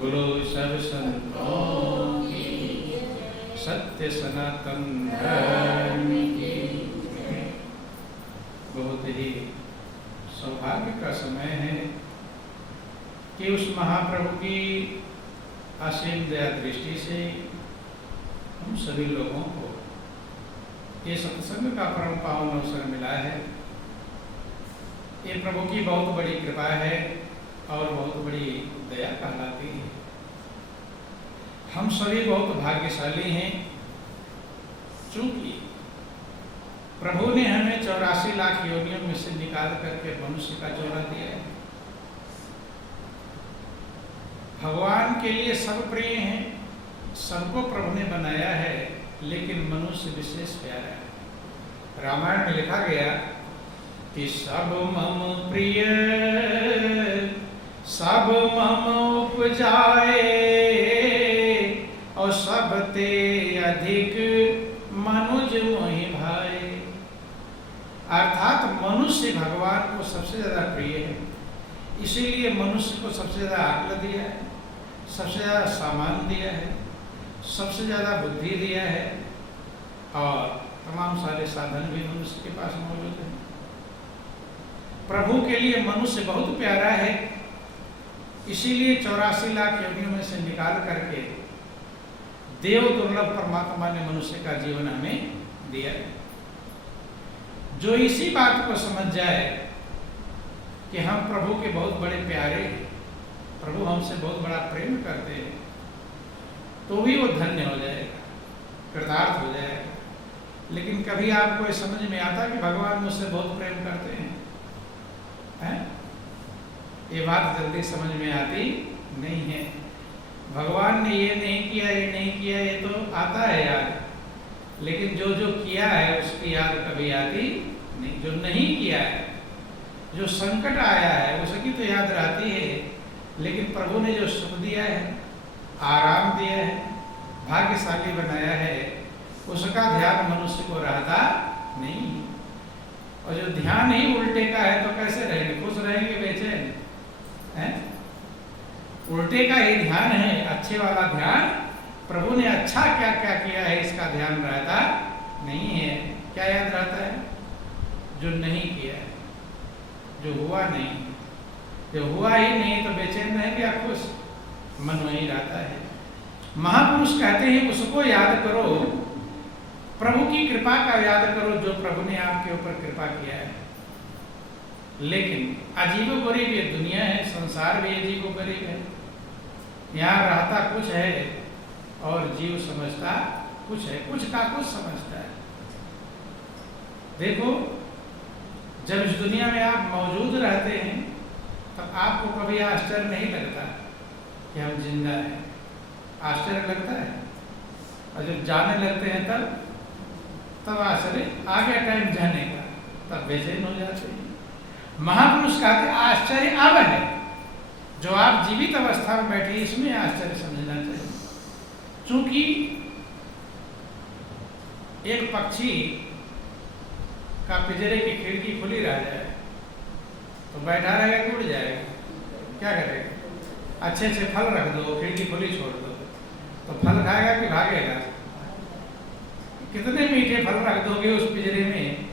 बोलो सब संतों की सत्य सनातन धर्म की। बहुत ही सौभाग्य का समय है कि उस महाप्रभु की असीम दया दृष्टि से हम सभी लोगों को ये सत्संग का परम पावन अवसर मिला है। ये प्रभु की बहुत बड़ी कृपा है और बहुत बड़ी दया कहलाती है। हम सभी बहुत भाग्यशाली हैं, चूंकि प्रभु ने हमें 84 लाख योनियों में से निकाल करके मनुष्य का जोड़ा दिया है। भगवान के लिए सब प्रिय हैं, सबको प्रभु ने बनाया है, लेकिन मनुष्य विशेष प्यारा है। रामायण में लिखा गया कि सब मम प्रिय सब मम उपजाए और सब ते अधिक मनुज मोहि भाए। अर्थात मनुष्य भगवान को सबसे ज्यादा प्रिय है, इसीलिए मनुष्य को सबसे ज्यादा अक्ल दिया है, सबसे ज्यादा सामान दिया है, सबसे ज्यादा बुद्धि दिया है और तमाम सारे साधन भी मनुष्य के पास मौजूद हैं। प्रभु के लिए मनुष्य बहुत प्यारा है, इसीलिए 84 लाख योनियों में से निकाल करके देव दुर्लभ परमात्मा ने मनुष्य का जीवन हमें दिया है। जो इसी बात को समझ जाए कि हम प्रभु के बहुत बड़े प्यारे हैं, प्रभु हमसे बहुत बड़ा प्रेम करते हैं, तो भी वो धन्य हो जाएगा, कृतार्थ हो जाएगा। लेकिन कभी आपको ये समझ में आता कि भगवान मुझसे बहुत प्रेम करते हैं? ये बात जल्दी समझ में आती नहीं है। भगवान ने ये नहीं किया, ये नहीं किया, ये तो आता है याद, लेकिन जो जो किया है उसकी याद कभी आती नहीं। जो नहीं किया है, जो संकट आया है, उसकी तो याद रहती है, लेकिन प्रभु ने जो सुख दिया है, आराम दिया है, भाग्यशाली बनाया है, उसका ध्यान मनुष्य को रहता नहीं। और जो ध्यान ही उल्टे का है तो कैसे रहेंगे? खुश रहेंगे, बेचैन हैं? उल्टे का ही ध्यान है, अच्छे वाला ध्यान। प्रभु ने अच्छा क्या क्या किया है इसका ध्यान रहता नहीं है। क्या याद रहता है? जो नहीं किया है, जो हुआ नहीं। जो हुआ ही नहीं तो बेचैन रहेंगे या खुश? मन वही रहता है। महापुरुष कहते हैं उसको याद करो, प्रभु की कृपा का याद करो जो प्रभु ने आपके ऊपर कृपा किया है। लेकिन अजीबोगरीब ये दुनिया है, संसार भी अजीबोगरीब है। यहाँ रहता कुछ है और जीव समझता कुछ है, कुछ का कुछ समझता है। देखो, जब इस दुनिया में आप मौजूद रहते हैं तब आपको कभी आश्चर्य नहीं लगता कि हम जिंदा हैं। आश्चर्य लगता है, और जब जाने लगते हैं तब आश्चर्य आ गया टाइम जाने का, तब बेचैन हो जाते हैं। महापुरुष कहते आश्चर्य अब है, जो आप जीवित अवस्था में बैठे इसमें आश्चर्य समझना चाहिए। चूंकि एक पक्षी का पिंजरे की खिड़की खुली रह जाए तो बैठा रहेगा कि उड़ जाएगा? क्या करेगा? अच्छे अच्छे फल रख दो, खिड़की खुली छोड़ दो, तो फल खाएगा कि भागेगा? कितने मीठे फल रख दोगे उस पिंजरे में,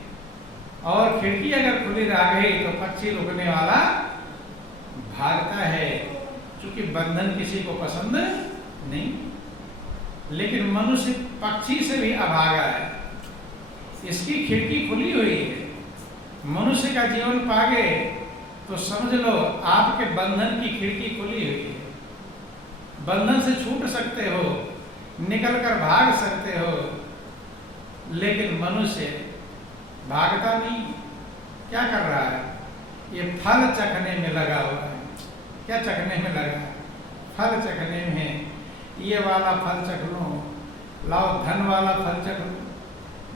और खिड़की अगर खुली रह गई तो पक्षी रुकने वाला भागता है, क्योंकि बंधन किसी को पसंद नहीं। लेकिन मनुष्य पक्षी से भी अभागा है, इसकी खिड़की खुली हुई है। मनुष्य का जीवन पागे तो समझ लो आपके बंधन की खिड़की खुली हुई है। बंधन से छूट सकते हो, निकल कर भाग सकते हो, लेकिन मनुष्य भागता नहीं। क्या कर रहा है? ये फल चखने में लगा हुआ है। क्या चखने में लगा है? फल चखने में। ये वाला फल चख लो, लाओ धन वाला फल चख लो,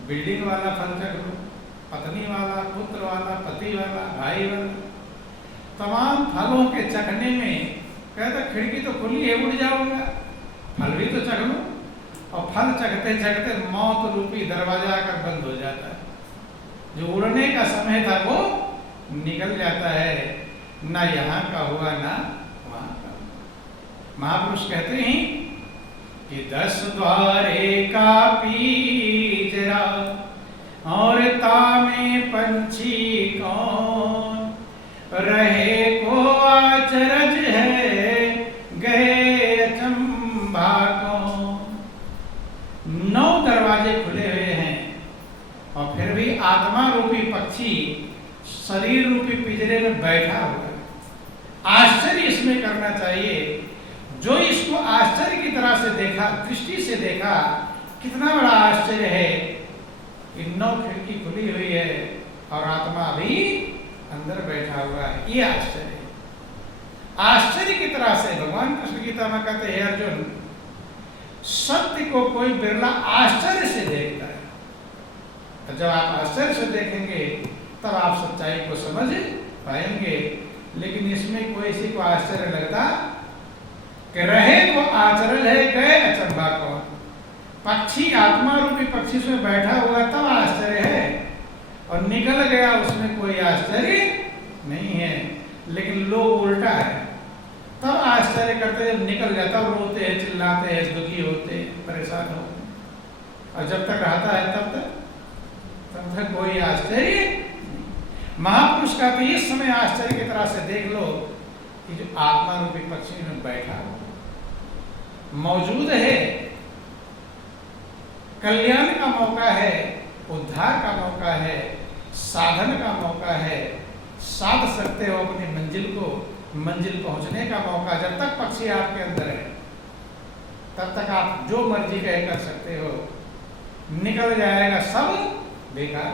बिल्डिंग वाला फल चख लो, पत्नी वाला, पुत्र वाला, पति वाला, भाई वाला, तमाम फलों के चखने में कहता खिड़की तो खुली है, उड़ जाऊंगा, फल भी तो चख लो। और फल चखते चखते मौत रूपी दरवाजा आकर बंद हो जाता है। जो उड़ने का समय था वो निकल जाता है, ना यहाँ का हुआ ना वहाँ का। महापुरुष कहते हैं कि 10 द्वारे का पिंजरा और तामे पंछी कौन, रहे को अचरज है गए अचंभा कौन। 9 दरवाजे खुले हुए हैं और फिर भी आत्मा रूपी पक्षी शरीर रूपी पिंजरे में बैठा हुआ है। आश्चर्य इसमें करना चाहिए। जो इसको आश्चर्य की तरह से देखा, दृष्टि से देखा, कितना बड़ा आश्चर्य है। इन 9 खिड़की खुली हुई है और आत्मा भी अंदर बैठा हुआ है। ये आश्चर्य है। आश्चर्य की तरह से भगवान कृष्ण गीता में कहते हैं, अर्जुन, सत्य को कोई बिरला आश्चर्य से देखता है। तो जब आप आश्चर्य से देखेंगे तब आप सच्चाई को समझ पाएंगे। लेकिन इसमें कोई किसी को आश्चर्य लगता कि रहे को आचरण है गए अचंभा कौन। पक्षी आत्मा रूपी पक्षी उसमें बैठा हुआ तब आश्चर्य है, और निकल गया उसमें कोई आश्चर्य नहीं है। लेकिन लोग उल्टा है, तब आश्चर्य करते जब निकल जाता, रोते हैं, चिल्लाते हैं, दुखी होते हैं, परेशान होते हैं। और जब तक रहता है तब तक कोई आश्चर्य। महापुरुष का तो इस समय आश्चर्य की तरह से देख लो कि जो आत्मा रूपी पक्षी में बैठा मौजूद है, कल्याण का मौका है, उद्धार का मौका है, साधन का मौका है, साध सकते हो अपनी मंजिल को, मंजिल पहुंचने का मौका। जब तक पक्षी आपके अंदर है तब तक आप जो मर्जी कर सकते हो, निकल जाएगा सब बेकार।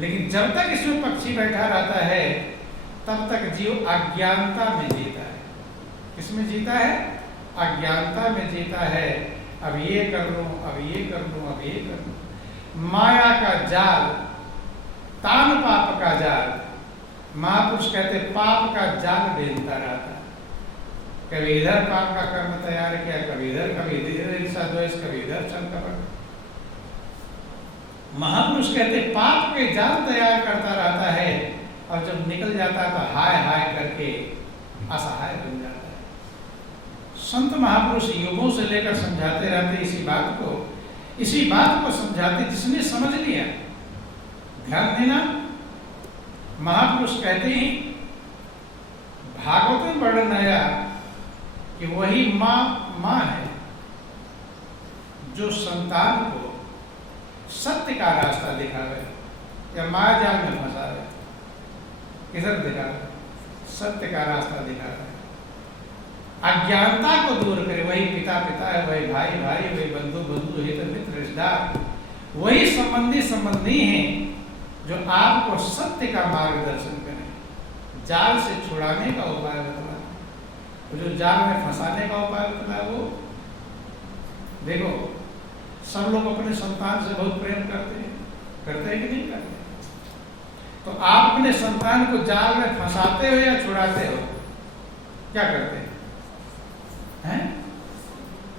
लेकिन जब तक इसमें पक्षी बैठा रहता है तब तक जीव अज्ञानता में जीता है। किसमें जीता है? अज्ञानता में जीता है। अब ये कर लूं, अब ये कर लूं, अब ये कर लूं। माया का जाल, तान पाप का जाल। महापुरुष कहते पाप का जाल बेलता रहता है। कभी इधर पाप का कर्म तैयार किया, कभी इधर, कभी इधर ईर्ष्या द्वेष, कभी इधर छल कपट। महापुरुष कहते पाप के जाल तैयार करता रहता है, और जब निकल जाता है तो हाय हाय करके असहाय बन जाता है। संत महापुरुष युगों से लेकर समझाते रहते इसी बात को समझाते। जिसने समझ लिया, ध्यान देना, महापुरुष कहते हैं, भागवत में वर्णन आया कि वही माँ है जो संतान को सत्य का रास्ता दिखावे या माया जाल में फंसावे। किधर दिखावे? सत्य का रास्ता दिखावे। अज्ञानता को दूर करे। वही पिता पिता है, वही भाई भाई, वही बंधु बंधु, हित मित्र रिश्तेदार, वही संबंधी हैं जो आपको सत्य का मार्गदर्शन करें, जाल से छुड़ाने का उपाय बतलाए। जो जाल में फंसाने का उपाय बतलाए वो देखो। सब लोग अपने संतान से बहुत प्रेम करते हैं कि नहीं करते? तो आप अपने संतान को जाल में फंसाते हो या छुड़ाते हो? क्या करते हैं?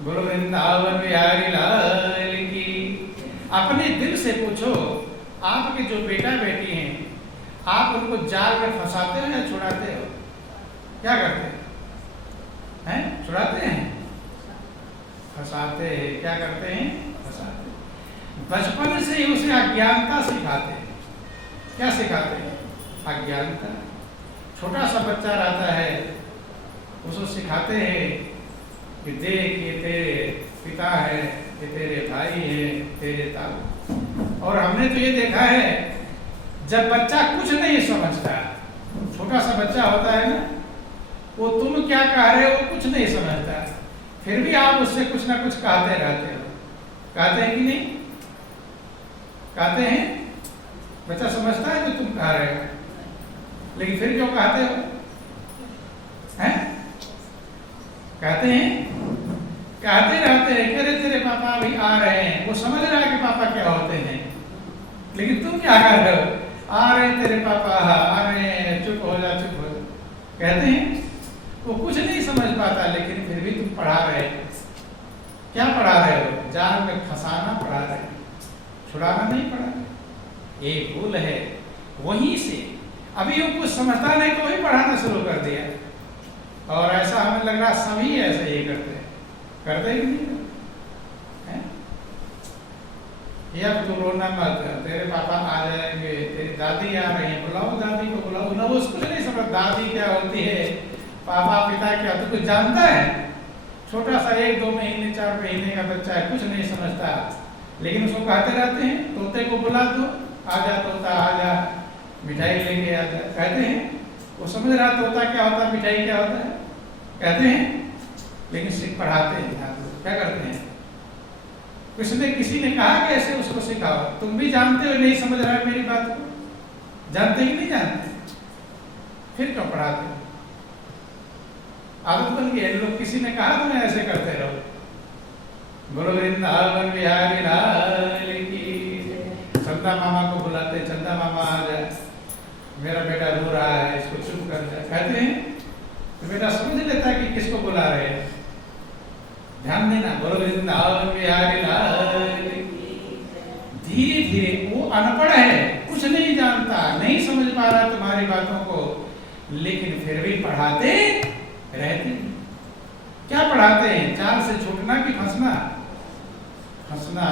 बोलो वृंदावन बिहारी लाल की। अपने दिल से पूछो, आपके जो बेटा बेटी हैं, आप उनको जाल में फंसाते हो या छुड़ाते हो? क्या करते हैं? छुड़ाते हैं, फंसाते हैं। क्या करते हैं? फंसाते। बचपन से ही उसे अज्ञानता सिखाते हैं। क्या सिखाते हैं? अज्ञानता। छोटा सा बच्चा रहता है, उसको सिखाते हैं कि देख ये तेरे पिता है, ये तेरे भाई है, तेरे ताऊ। और हमने तो ये देखा है, जब बच्चा कुछ नहीं समझता, छोटा सा बच्चा होता है ना, वो तुम क्या कह रहे हो कुछ नहीं समझता, फिर भी आप उससे कुछ ना कुछ कहते रहते हो। कहते हैं कि नहीं? कहते हैं। बच्चा समझता है जो तुम कह रहे हो, लेकिन फिर क्यों कहते हो? हैं? कहते हैं, कहते रहते हैं कि अरे तेरे पापा अभी आ रहे हैं। वो समझ रहा है कि पापा क्या होते हैं, लेकिन तुम क्या कर रहे हो? आ रहे तेरे पापा, आ रहे हैं, चुप हो जा, चुप हो जा। कहते हैं। वो कुछ नहीं समझ पाता, लेकिन फिर भी तुम पढ़ा रहे हो। क्या पढ़ा रहे हो? जाल में फंसाना पढ़ा रहे हो, छुड़ाना नहीं पढ़ा रहे। ये भूल है। वहीं से अभी वो कुछ समझता नहीं तो वही पढ़ाना शुरू कर दिया, और ऐसा हमें लग रहा सभी ऐसे ही करते हैं, करते कि नहीं हैं? या तू रोना मत, तेरे पापा आ जाएंगे, तेरी दादी आ रही है, बुलाओ दादी को, बुलाओ ना। वो कुछ नहीं समझ दादी क्या होती है, पापा पिता क्या, तो कुछ जानता है? छोटा सा 1-2 महीने 4 महीने का बच्चा है, कुछ नहीं समझता, लेकिन उसको कहते रहते हैं तोते को बुला दो, आजा तोता आजा, मिठाई लेके आ जा, कहते हैं। वो समझ रहा तोता क्या होता है, मिठाई क्या होता है, कहते हैं, लेकिन सिख पढ़ाते हैं। क्या करते हैं? किसी ने कहा कि ऐसे उसको सिखाओ, तुम भी जानते हो नहीं समझ रहा है मेरी बात को, जानते कि नहीं जानते, फिर क्यों पढ़ाते हो? आदत बन गई है। लोग किसी ने कहा तुम्हें ऐसे करते रहो, बोलो वृंदावन बिहारी लाल की। चंदा मामा को बुलाते, चंदा मामा आ जाए, मेरा बेटा रो रहा है, इसको चुप कर जाए, कहते हैं तो बेटा समझ लेता है कि किसको बुला रहे हैं। ध्यान देना, बोलो वृंदावन बिहारी लाल की। धीरे धीरे वो अनपढ़ है, कुछ नहीं जानता, नहीं समझ पा रहा तुम्हारी बातों को, लेकिन फिर भी पढ़ाते रहते हैं। क्या पढ़ाते हैं? जाल से छूटना कि फंसना? फंसना।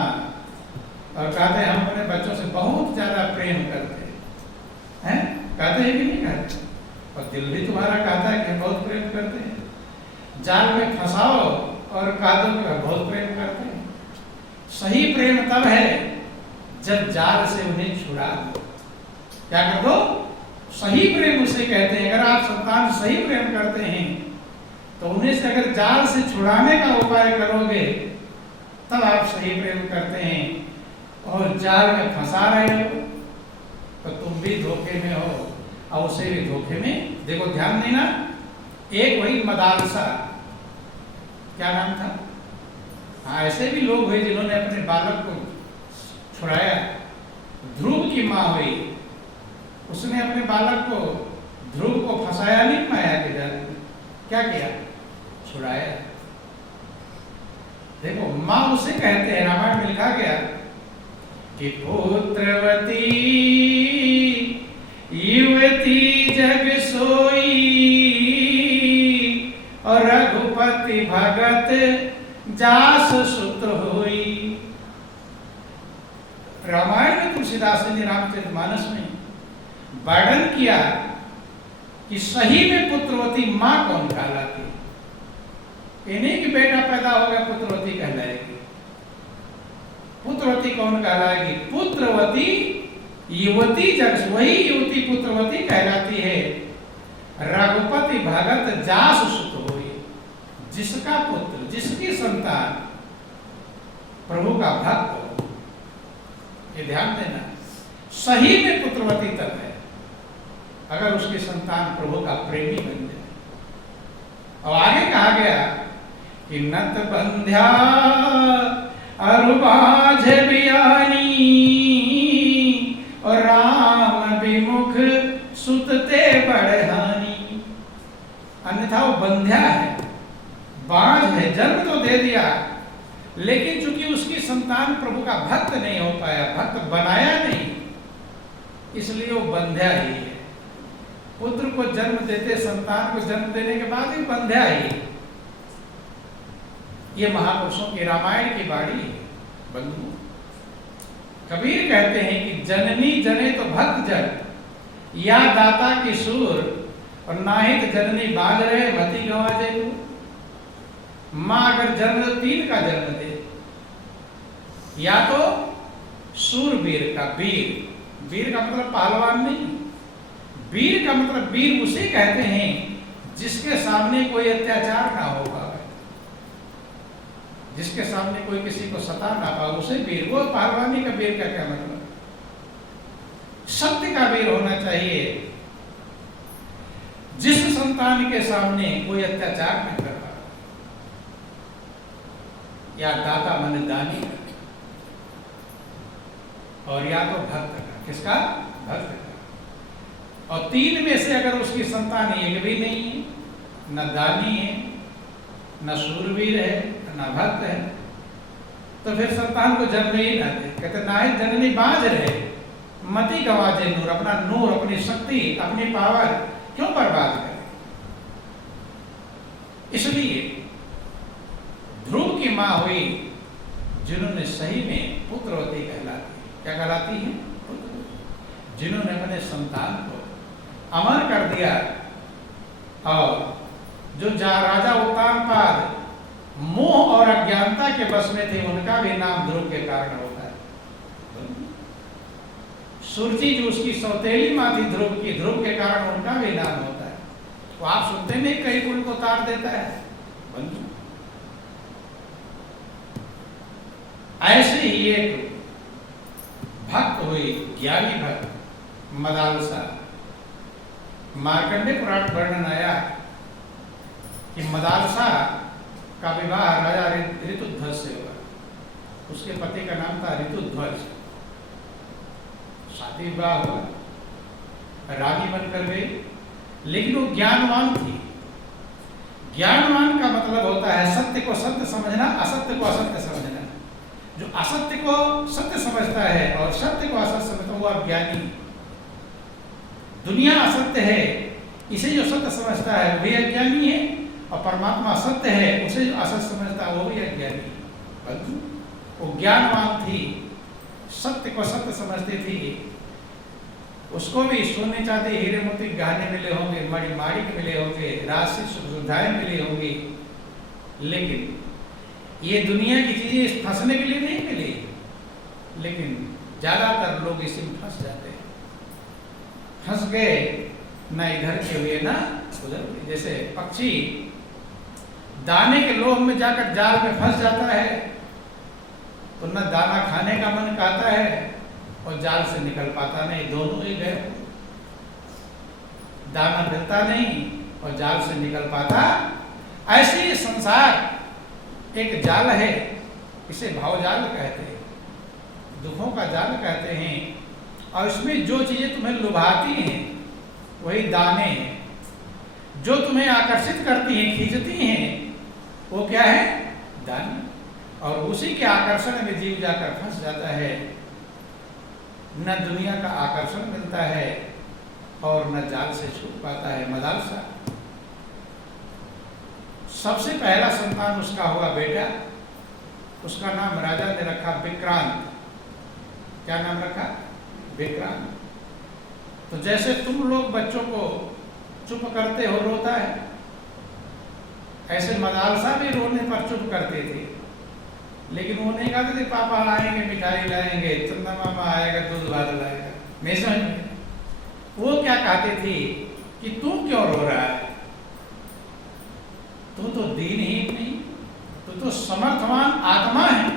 और कहते हैं हम अपने बच्चों से बहुत ज्यादा प्रेम करते हैं, कहते हैं कि नहीं कहते? और दिल भी तुम्हारा कहता है कि हम बहुत प्रेम करते हैं। जाल में फंसाओ और कह दो कि बहुत प्रेम करते हैं। सही प्रेम तब है जब जाल से उन्हें छुड़ा दो। क्या कर दो? सही प्रेम उसे कहते हैं। अगर आप संतान सही प्रेम करते हैं तो उन्हें से अगर जाल से छुड़ाने का उपाय करोगे तब आप सही प्रेम करते हैं। और जाल में फंसा रहे हो तो तुम भी धोखे में हो और उसे भी धोखे में। देखो ध्यान देना, एक वही मदालसा, क्या नाम था? हाँ, ऐसे भी लोग हुए जिन्होंने अपने बालक को छुड़ाया। ध्रुव की माँ हुई, उसने अपने बालक को, ध्रुव को फंसाया नहीं माया के जाल में, क्या किया? छुड़ाया। देखो माँ उसे कहते हैं, रामायण में लिखा गया कि पुत्रवती युवती जग सोई और रघुपति भगत जास सुत होई। रामायण में तुलसीदास जी रामचरितमानस में वर्णन किया कि सही में पुत्रवती माँ कौन कहलाती है। ये नहीं कि बेटा पैदा हो गया पुत्रवती कहलाएगी। पुत्रवती कौन कहलाएगी? पुत्रवती युवती जग, वही युवती पुत्रवती कहलाती है। रघुपति भगत जास सुत होई, जिसका पुत्र, जिसकी संतान प्रभु का भक्त हो। ये ध्यान देना, सही में पुत्रवती तब है अगर उसकी संतान प्रभु का प्रेमी बन जाए। और आगे कहा गया कि नत बंध्या अरुबाझ बियानी और राम विमुख सुतते बढ़ानी। अन्यथा वो बंध्या है, बाझ है, जन्म तो दे दिया लेकिन चूंकि उसकी संतान प्रभु का भक्त नहीं हो पाया, भक्त बनाया नहीं, इसलिए वो बंध्या ही है। पुत्र को जन्म देते, संतान को जन्म देने के बाद ही बंध्या ही है। ये महापुरुषों की, रामायण की बाणी है बंधु। कबीर कहते हैं कि जननी जने तो भक्त जन, या दाता की सूर, और नाहित जननी बाज रहे मति गवा दे। माँ अगर जन्म दे, 3 का जन्म दे, या तो सूरवीर का, वीर, वीर का मतलब पहलवान नहीं, वीर का मतलब वीर उसे कहते हैं जिसके सामने कोई अत्याचार ना होगा, जिसके सामने कोई किसी को सता ना पाए, उसे वीर। वो पहलवानी का वीर का क्या मतलब? सत्य का वीर होना चाहिए, जिस संतान के सामने कोई अत्याचार न कर पाए। या दाता मन दानी का, और या तो भक्त का। किसका? भक्त का। और 3 में से अगर उसकी संतान एक भी नहीं है, न दानी है, न शूरवीर है, न भक्त है, तो फिर संतान को जन्म ही ना दे। कहते नाहित जननी बाज रहे मति गवा दे नूर, अपना नूर, अपनी शक्ति, अपनी पावर क्यों बर्बाद करे? इसलिए ध्रुव की मां हुई जिन्होंने सही में पुत्रवती कहलाती है। क्या कहलाती है? जिन्होंने अपने संतान को अमर कर दिया। और जो राजा उत्तानपाद मोह और अज्ञानता के बस में थे, उनका भी नाम ध्रुव के कारण होता है। सुरची जो उसकी सौतेली मां थी ध्रुव की, ध्रुव के कारण उनका भी नाम होता है। तो आप सुनते नहीं कई कुल को तार देता है बंधु। ऐसे ही एक भक्त हुई, ज्ञानी भक्त मदालसा। मार्कंडे पुराण वर्णन आया कि मदालसा का विवाह राजा ऋतुध्वज से हुआ। उसके पति का नाम था ऋतुध्वज। शादी विवाह हुआ, रानी बनकर गई, लेकिन वो ज्ञानवान थी। ज्ञानवान का मतलब होता है सत्य को सत्य समझना, असत्य को असत्य समझना। जो असत्य को सत्य समझता है और सत्य को असत्य समझता है वो अज्ञानी। दुनिया असत्य है, इसे जो सत्य समझता है वही अज्ञानी है, और परमात्मा सत्य है, उसे जो असत्य समझता है वो भी अज्ञानी है। वो ज्ञानवान थी, सत्य को सत्य समझती थी। उसको भी सोने चांदी हीरे मोती गहने मिले होंगे, मणि माणिक मिले होंगे, राशि सुख सुविधाएं मिली होंगी, लेकिन ये दुनिया की चीजें फंसने के लिए नहीं मिली। लेकिन ज्यादातर लोग इसी में फंस जाते हैं। फंस गए, ना इधर के हुए ना उधर के। जैसे पक्षी दाने के लोभ में जाकर जाल में फंस जाता है, तो न दाना खाने का मन कहता है और जाल से निकल पाता नहीं, दोनों ही गए। दाना मिलता नहीं और जाल से निकल पाता। ऐसे ही संसार एक जाल है, इसे भावजाल कहते हैं, दुखों का जाल कहते हैं। और इसमें जो चीजें तुम्हें लुभाती हैं वही दाने हैं, जो तुम्हें आकर्षित करती हैं, खींचती हैं, वो क्या है? दाने। और उसी के आकर्षण में जीव जाकर फंस जाता है। न दुनिया का आकर्षण मिलता है और न जाल से छूट पाता है। मदालसा सबसे पहला संतान उसका हुआ बेटा, उसका नाम राजा ने रखा विक्रांत। क्या नाम रखा? विक्रांत। तो जैसे तुम लोग बच्चों को चुप करते हो, रोता है, ऐसे मदालसा भी रोने पर चुप करते थे। लेकिन वो नहीं कहते थे पापा आएंगे मिठाई लाएंगे, चंदा मामा आएगा दूध भात लाएगा, नहीं समझ में। वो क्या कहते थे कि तू क्यों रो रहा है? तू तो दीनहीन नहीं, तू तो समर्थवान आत्मा है,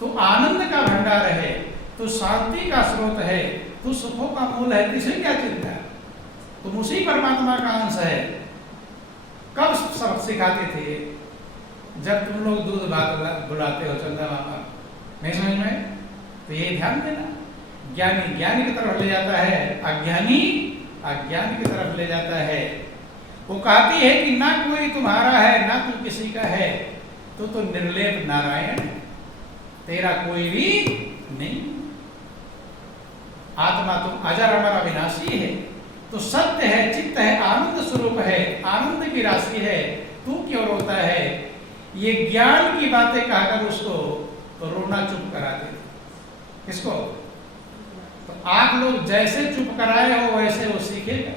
तू आनंद का भंडार है, तू शांति का स्रोत है, तू सुखों का मूल है, तुझे क्या चिंता है? तुम उसी परमात्मा का अंश है। कब सबक सिखाते थे? जब तुम लोग दूध भात बुलाते हो चंदा मामा, नहीं समझ में? तो ये ध्यान देना। ज्ञानी ज्ञानी की तरफ ले जाता है, अज्ञानी अज्ञान की तरफ ले जाता है। वो कहती है कि ना कोई तुम्हारा है ना तुम किसी का है, तो निर्लेप नारायण, तेरा कोई भी नहीं। आत्मा तुम अजर अमर अविनाशी है, तो सत्य है, चित्त है, आनंद स्वरूप है, आनंद की राशि है। तू क्यों रोता है? ये ज्ञान की बातें कहकर उसको तो रोना चुप कराते थे। किसको? तो आप लोग जैसे चुप कराए हो वैसे वो सीखेगा।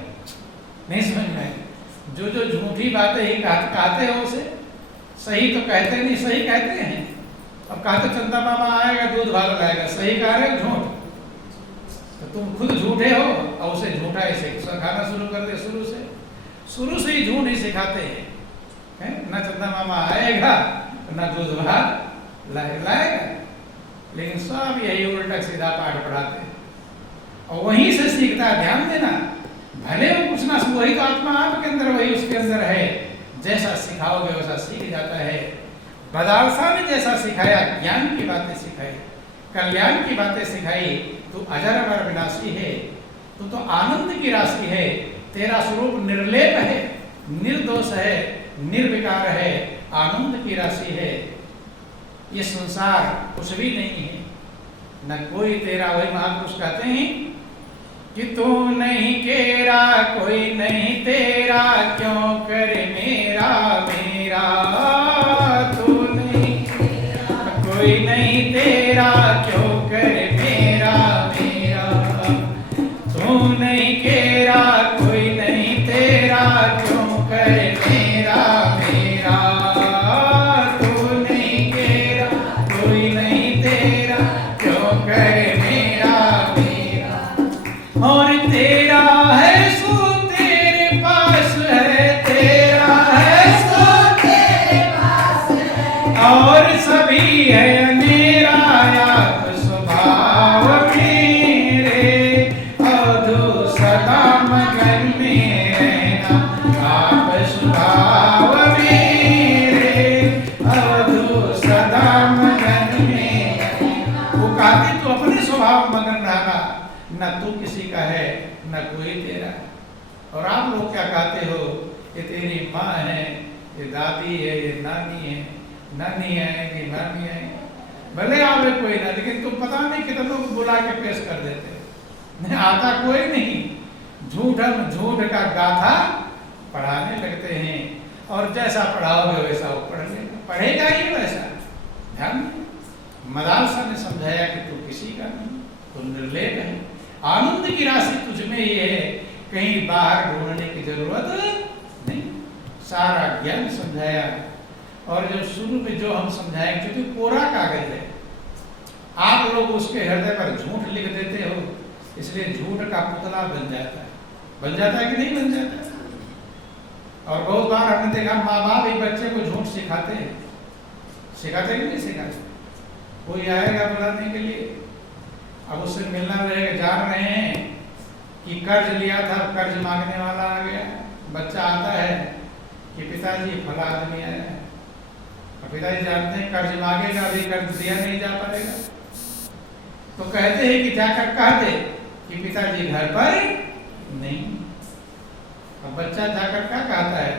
नहीं समझ में? जो जो झूठी बातें ही कहते हो उसे सही तो कहते नहीं, सही कहते हैं। अब कहते चंदा मामा आएगा दूध भात लाएगा, सही कह रहे हो झूठ? तो तुम खुद झूठे हो और उसे झूठा ही सिखाना शुरू कर दे। शुरू से ही झूठ ही सिखाते हैं। ना चंदा मामा आएगा ना दूध भात लाएगा, लेकिन सब यही उल्टा सीधा पाठ पढ़ाते हैं और वहीं से सीखता है। ध्यान देना, भले वो कुछ ना, वही तो आत्मा आपके अंदर, वही उसके अंदर है। जैसा सिखाओगे वैसा सीख जाता है। मदालसा ने जैसा सिखाया, ज्ञान की बातें सिखाई, कल्याण की बातें सिखाई, तू अजर अमर विनाशी है, तू तो आनंद की राशि है, तेरा स्वरूप निर्लेप है, निर्दोष है, निर्विकार है, आनंद की राशि है। ये संसार कुछ भी नहीं है, न कोई तेरा। वही महापुरुष कहते हैं कि तू नहीं केरा कोई नहीं तेरा, क्यों करे मेरा तू नहीं कोई नहीं तेरा, क्यों करे मेरा मेरा। तू नहीं केरा कोई नहीं तेरा, क्यों करे मेरा मेरा। तू नहीं केरा कोई नहीं तेरा, क्यों करे मेरा मेरा। और तेरा है सो तेरे पास है, तेरा है सो तेरे पास है। और सभी है मेरा याद स्वभाव मेरे। अवधू सदा मगन में रहना आप स्वभाव मेरे। अवधू सदा मगन में रहना। वो कहती तू अपने स्वभाव मगन रहना, न तू किसी का है न कोई तेरा। और आप लोग क्या कहते हो, ये तेरी माँ है, ये दादी है, ये नानी है, नानी आएंगी नानी आएंगी। भले आवे कोई ना, लेकिन तुम पता नहीं कितने लोग बुला के पेश कर देते हो। नहीं आता कोई नहीं, झूठ का गाथा पढ़ाने लगते हैं। और जैसा पढ़ाओगे वैसा वो पढ़ लेगा, पढ़ेगा ही वैसा। ध्यान मदालसा ने समझाया कि तू किसी का नहीं, तू निर्लेप है। आनंद की राशि तुझमें ही है, कहीं बाहर ढूंढने की जरूरत नहीं। सारा ज्ञान समझाया। और जो शुरू में जो हम समझाएंगे, क्योंकि कोरा कागज है, आप लोग उसके हृदय पर झूठ लिख देते हो, इसलिए झूठ का पुतला बन जाता है। बन जाता है कि नहीं बन जाता। और बहुत बार हमने देखा माँ बाप एक बच्चे को झूठ सिखाते हैं, सिखाते कि नहीं सिखाते। कोई आएगा बुलाने के लिए, अब उससे मिलना रहेगा, जान रहे हैं कि कर्ज लिया था, कर्ज मांगने वाला आ गया। बच्चा आता है कि पिताजी फला आदमी आया है, और पिताजी जानते हैं कर्ज मांगेगा, अभी कर्ज दिया नहीं जा पाएगा, तो कहते हैं कि जाकर कह दे कि पिताजी घर पर नहीं। अब बच्चा जाकर क्या कहता है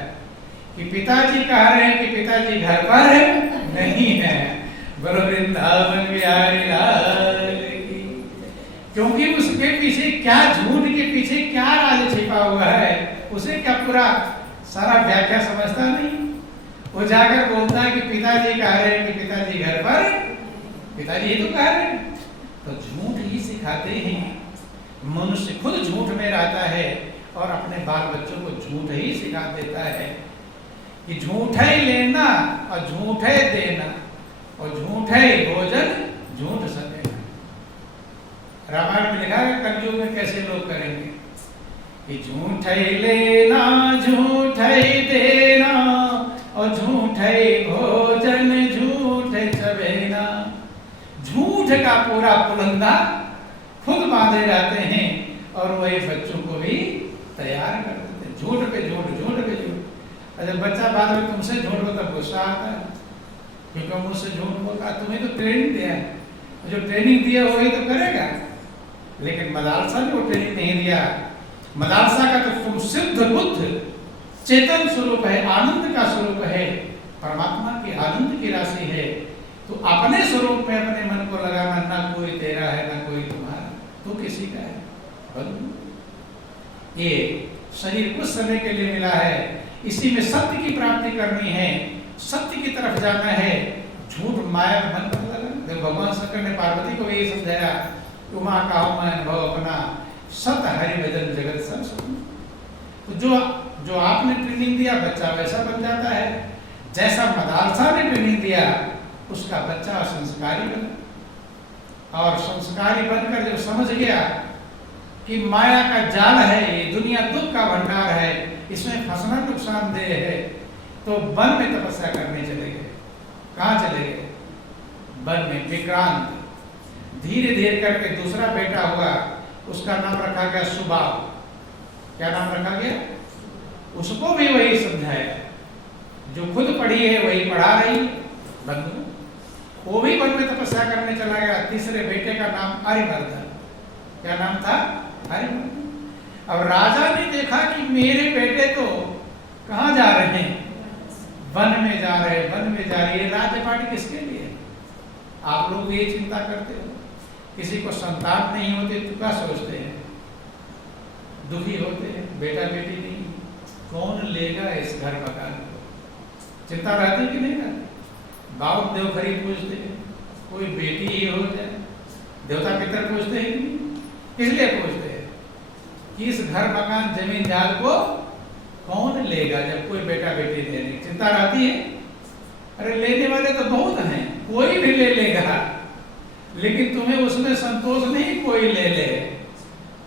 कि पिताजी कह रहे हैं कि पिताजी घर पर नहीं है। बोलो वृंदावन बिहारी लाल की। क्योंकि उसके पीछे क्या, झूठ के पीछे क्या राज छिपा हुआ है, उसे क्या पूरा सारा व्याख्या समझता नहीं। वो जाकर बोलता है कि पिताजी कह रहे हैं कि पिताजी घर पर, पिताजी ये तो कह रहे हैं। तो झूठ ही सिखाते हैं। मनुष्य खुद झूठ में रहता है और अपने बाल बच्चों को झूठ ही सिखा देता है कि झूठ ही लेना और झूठ ही देना और झूठ ही भोजन झूठ सदेना। रामायण में लिखा है कलयुग में कैसे लोग करेंगे कि झूठ ही लेना झूठ ही देना और झूठ ही भोजन झूठ चबेना। झूठ का पूरा पुलंदा खुद बांधे जाते हैं और वही बच्चों को भी तैयार कर देते हैं। झूठ पे झूठ, झूठ पे झूठ। और जब बच्चा बाद में तुमसे झूठ बोलता तब गुस्सा आता है, क्योंकि मुझसे झूठ बोलता, तुम्हें तो ट्रेनिंग दिया है, जो ट्रेनिंग दिया वही तो करेगा। लेकिन मदालसा ने वो ट्रेनिंग नहीं दिया। मदालसा का तो तुम सिद्ध बुद्ध चेतन स्वरूप है, आनंद का स्वरूप है, परमात्मा की आनंद की राशि है। तो अपने स्वरूप में अपने मन को लगाना, ना कोई तेरा है ना कोई तुम्हारा, तू किसी का है। ये शरीर कुछ समय के लिए मिला है, इसी में सत्य की प्राप्ति करनी है, सत्य की तरफ जाना है। झूठ माया में मन मत लगा। भगवान शंकर ने पार्वती को यही समझाया, उमा का मैं अनुभव अपना, सत हरि भजन जगत सब सुन। तो जो आपने ट्रेनिंग दिया बच्चा वैसा बन जाता है। जैसा मदालसा ने ट्रेनिंग दिया उसका बच्चा संस्कारी बना। और संस्कारी बनकर जब समझ गया कि माया का जाल है, ये दुनिया दुख का भंडार है, इसमें फंसना नुकसानदेह है, तो वन में तपस्या करने चले गए। कहाँ चले गए? वन में विक्रांत। धीरे धीरे करके दूसरा बेटा हुआ, उसका नाम रखा गया सुबाव। क्या नाम रखा गया? उसको भी वही समझाया, जो खुद पढ़ी है वही पढ़ा रही बंधु। वो भी वन में तपस्या करने चला गया। तीसरे बेटे का नाम अरिमर्दन। क्या नाम था? अरिमर्दन। अब राजा ने देखा कि मेरे बेटे तो कहाँ जा रहे हैं? वन में जा रहे हैं, वन में जा रही है। राज्य पार्टी किसके लिए? आप लोग ये चिंता करते हो, किसी को संतान नहीं होते तो क्या सोचते हैं? दुखी होते हैं, बेटा बेटी नहीं। कौन लेगा इस घर मकान को? चिंता रहती कि नहीं रहती? बाप देवखरी पूछते हैं, कोई बेटी ही हो जाए, देवता पितर पूछते हैं कि नहीं? किस लिए पूछते हैं कि इस घर मकान जमीन जाल को कौन लेगा जब कोई बेटा बेटी दे नहीं? चिंता रहती है। अरे लेने वाले तो बहुत हैं, कोई भी ले लेगा, लेकिन तुम्हें उसमें संतोष नहीं कोई ले ले।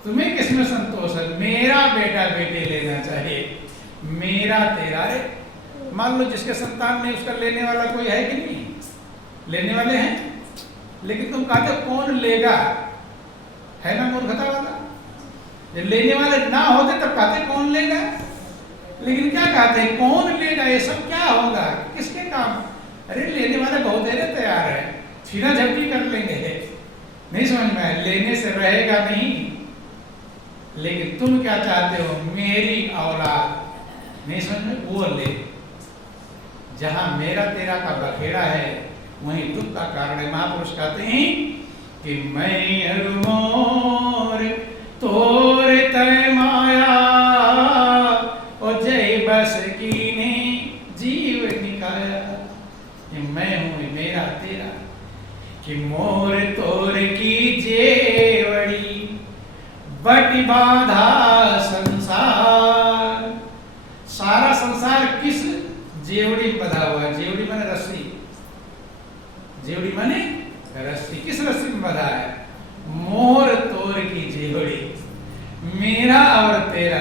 तुम्हें किसमें संतोष है? मेरा बेटा बेटी लेना चाहिए, मेरा तेरा। अरे मान लो जिसके संतान नहीं उसका लेने वाला कोई है कि नहीं? लेने वाले हैं, लेकिन तुम कहते हो कौन लेगा? है ना मूर्खता वाला। जब लेने वाले ना होते तब कहते कौन लेगा, लेकिन क्या कहते हैं कौन लेगा? ये सब क्या होगा, किसके काम? अरे लेने वाले बहुत देर तैयार है, छीना झपटी कर लेंगे, नहीं समझ में आया? लेने से रहेगा नहीं। लेकिन तुम क्या चाहते हो? मेरी औलाद, नहीं समझ में? वो ले। जहां मेरा तेरा का बखेड़ा है वहीं दुख का कारण है। महापुरुष कहते हैं कि मैं मोर तोर तय माया और जय बस की ने जीव निकाया। ये मैं हूं मेरा तेरा, कि मोर तोर की जेवड़ी बटी बाधा संसार। सारा संसार किस जेवड़ी में बधा हुआ है? जेवड़ी माने रस्सी, जेवड़ी माने रस्सी। किस रस्सी में बधा है? मोर तोर की जेवड़ी, मेरा और तेरा,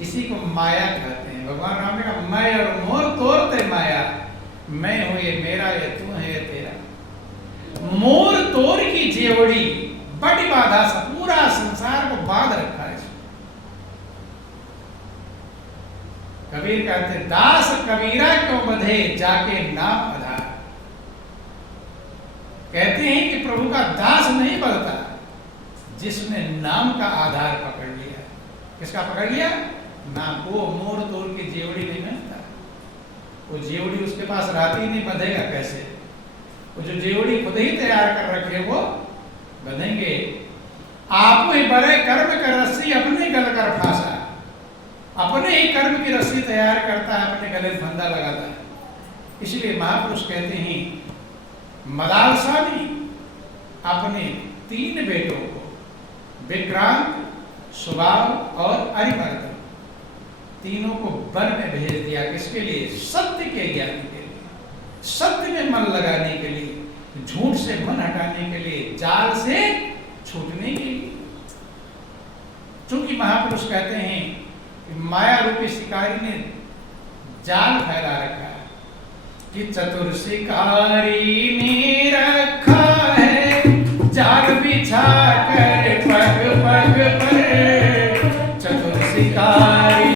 इसी को माया कहते हैं। भगवान राम ने कहा मैं और मोर तोर ते माया, मैं हूं ये मेरा, ये तू है ये तेरा। मोर तोर की जेवड़ी बड़ी बाधा से पूरा संसार को बांध रखा है। कबीर कहते दास कबीरा क्यों बधे जाके नाम आधार। कहते हैं कि प्रभु का दास नहीं बधता जिसने नाम का आधार पकड़ लिया। किसका पकड़ लिया? नाम। वो मोर तोड़ की जेवड़ी नहीं बनता, वो जेवड़ी उसके पास रहती ही नहीं, बंधेगा कैसे? वो जो जेवड़ी खुद ही तैयार कर रखे वो बंधेंगे। आप ही बड़े कर्म का रस्सी अपने गल कर फांसा, अपने ही कर्म की रस्सी तैयार करता है, अपने गले में फंदा लगाता है। इसलिए महापुरुष कहते हैं मदालसा ने अपने 3 बेटों को विक्रांत, सुबाव और अरिमर्दन, तीनों को वन में भेज दिया। किसके लिए? सत्य के ज्ञान के लिए, सत्य में मन लगाने के लिए, झूठ से मन हटाने के लिए, जाल से छूटने के लिए। चूंकि महापुरुष कहते हैं कि माया रूपी शिकारी ने जाल फैला रखा है, कि चतुर शिकारी ने रखा है जाल बिछा कर